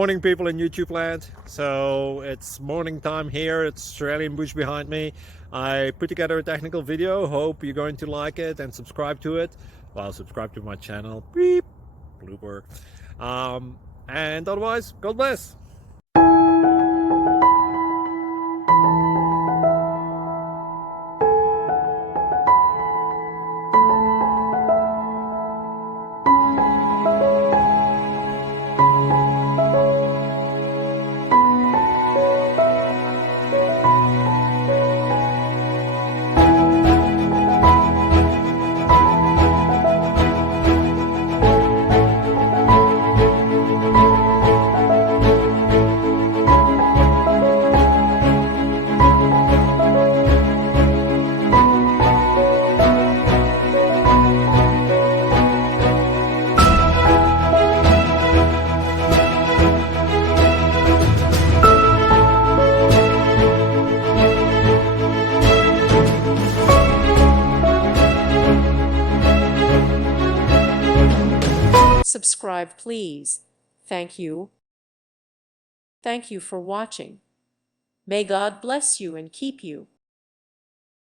Morning people in YouTube land. So it's morning time here. It's Australian bush behind me. I put together a technical video. Hope you're going to like it and subscribe to it. Well, subscribe to my channel. Beep. Blooper. And otherwise, God bless. Subscribe, please. Thank you. Thank you for watching. May God bless you and keep you.